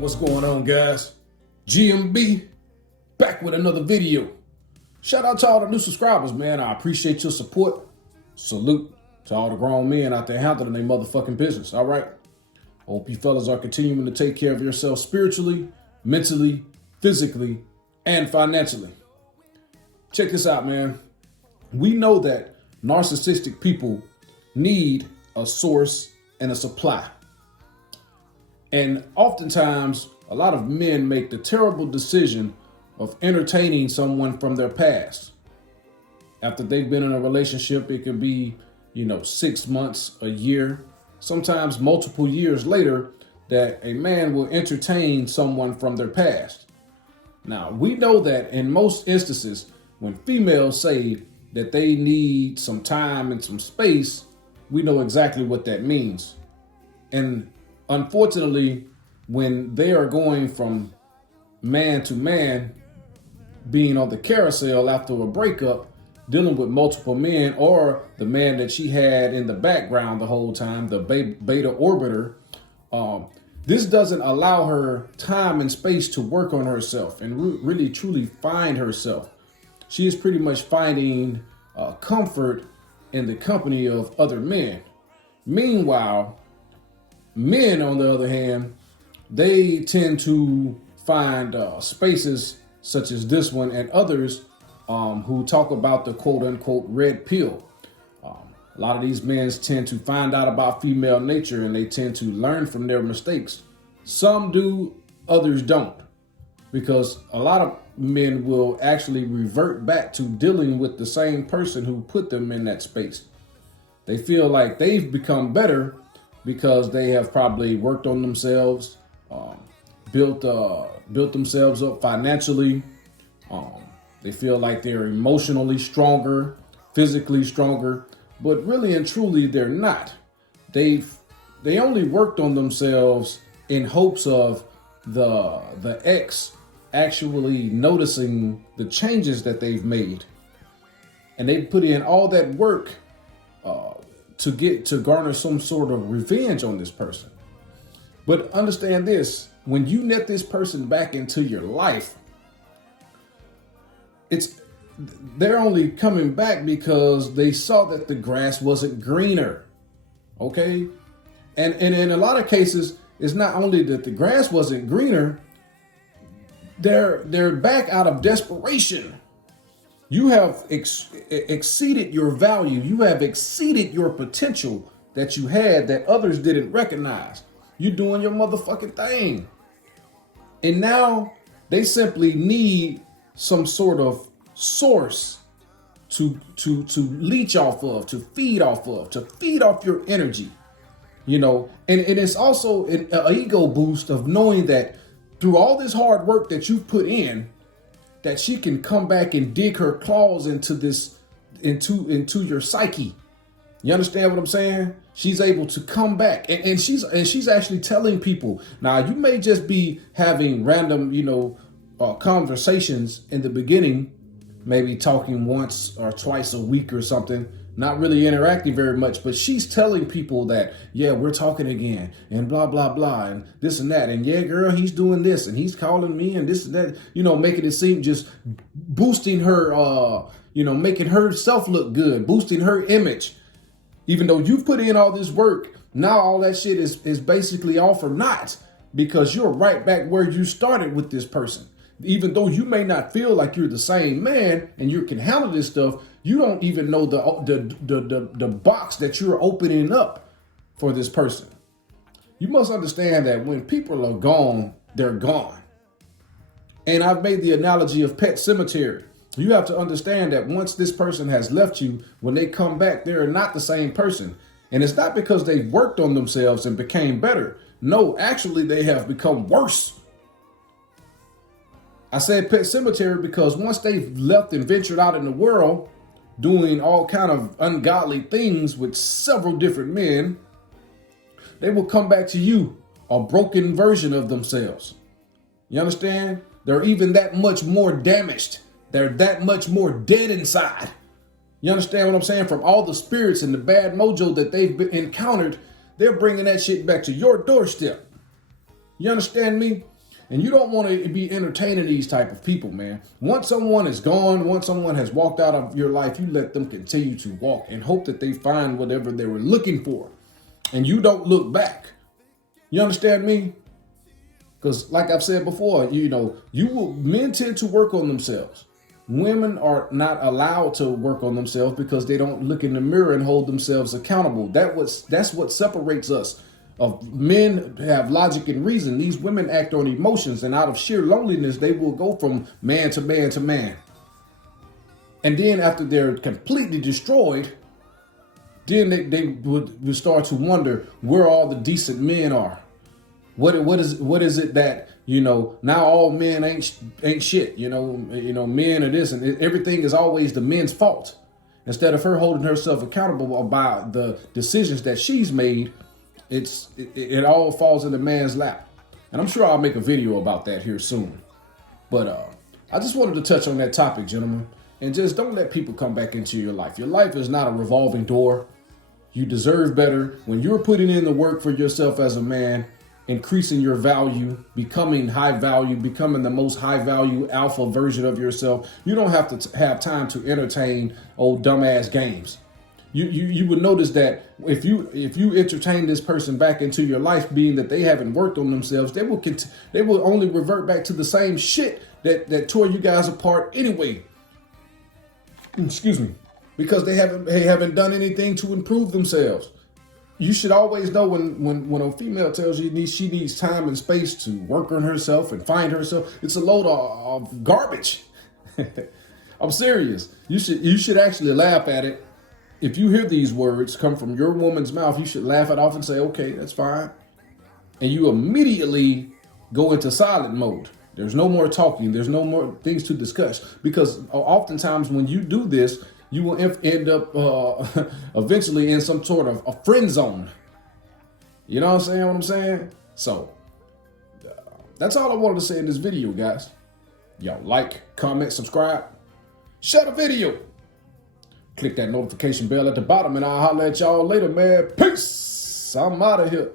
What's going on, guys? GMB back with another video. Shout out to all the new subscribers, man. I appreciate your support. Salute to all the grown men out there handling their motherfucking business. All right. Hope you fellas are continuing to take care of yourselves spiritually, mentally, physically, and financially. Check this out, man. We know that narcissistic people need a source and a supply. And oftentimes, a lot of men make the terrible decision of entertaining someone from their past. After they've been in a relationship, it can be, 6 months, a year, sometimes multiple years later, that a man will entertain someone from their past. Now, we know that in most instances, when females say that they need some time and some space, we know exactly what that means. And unfortunately, when they are going from man to man, being on the carousel after a breakup, dealing with multiple men, or the man that she had in the background the whole time, the beta orbiter, this doesn't allow her time and space to work on herself and really truly find herself. She is pretty much finding comfort in the company of other men. Meanwhile, men, on the other hand, they tend to find spaces such as this one and others who talk about the quote unquote red pill. A lot of these men tend to find out about female nature and they tend to learn from their mistakes. Some do, others don't, because a lot of men will actually revert back to dealing with the same person who put them in that space. They feel like they've become better because they have probably worked on themselves, built themselves up financially. They feel like they're emotionally stronger, physically stronger, but really and truly they're not. They only worked on themselves in hopes of the ex actually noticing the changes that they've made, and they put in all that work to garner some sort of revenge on this person. But understand this, when you let this person back into your life, they're only coming back because they saw that the grass wasn't greener. Okay? And in a lot of cases, it's not only that the grass wasn't greener, they're back out of desperation. You have exceeded your value. You have exceeded your potential that you had that others didn't recognize. You're doing your motherfucking thing. And now they simply need some sort of source to leech off of, to feed off your energy, and it's also an ego boost of knowing that through all this hard work that you've put in, that she can come back and dig her claws into your psyche. You understand what I'm saying? She's able to come back and she's actually telling people. Now, you may just be having random, conversations in the beginning, maybe talking once or twice a week or something, not really interacting very much, but she's telling people that, yeah, we're talking again and blah, blah, blah, and this and that. And yeah, girl, he's doing this and he's calling me and this and that, making it seem, just boosting her, making herself look good, boosting her image. Even though you've put in all this work, now all that shit is basically all for naught, because you're right back where you started with this person. Even though you may not feel like you're the same man and you can handle this stuff, you don't even know the box that you're opening up for this person. You must understand that when people are gone, they're gone. And I've made the analogy of pet cemetery. You have to understand that once this person has left you, when they come back, they're not the same person. And it's not because they worked on themselves and became better. No, actually, they have become worse. I said pet cemetery because once they've left and ventured out in the world, doing all kind of ungodly things with several different men, they will come back to you, a broken version of themselves. You understand? They're even that much more damaged. They're that much more dead inside. You understand what I'm saying? From all the spirits and the bad mojo that they've encountered, they're bringing that shit back to your doorstep. You understand me? And you don't want to be entertaining these type of people, man. Once someone is gone, once someone has walked out of your life, you let them continue to walk and hope that they find whatever they were looking for. And you don't look back. You understand me? Because like I've said before, men tend to work on themselves. Women are not allowed to work on themselves because they don't look in the mirror and hold themselves accountable. That's what separates us. Of men have logic and reason. These women act on emotions, and out of sheer loneliness, they will go from man to man to man. And then after they're completely destroyed, then they would start to wonder where all the decent men are. What is it that, now all men ain't shit, men are this, and everything is always the men's fault. Instead of her holding herself accountable about the decisions that she's made, it all falls in the man's lap. And I'm sure I'll make a video about that here soon. But I just wanted to touch on that topic, gentlemen. And just don't let people come back into your life. Your life is not a revolving door. You deserve better. When you're putting in the work for yourself as a man, increasing your value, becoming high value, becoming the most high value alpha version of yourself, you don't have to have time to entertain old dumbass games. You would notice that if you entertain this person back into your life, being that they haven't worked on themselves, they will only revert back to the same shit that tore you guys apart anyway. Excuse me, because they haven't done anything to improve themselves. You should always know when a female tells you she needs time and space to work on herself and find herself, it's a load of garbage. I'm serious. You should actually laugh at it. If you hear these words come from your woman's mouth, you should laugh it off and say, okay, that's fine. And you immediately go into silent mode. There's no more talking. There's no more things to discuss. Because oftentimes when you do this, you will end up eventually in some sort of a friend zone. You know what I'm saying? So that's all I wanted to say in this video, guys. Y'all like, comment, subscribe, share the video. Click that notification bell at the bottom, and I'll holler at y'all later, man. Peace. I'm out of here.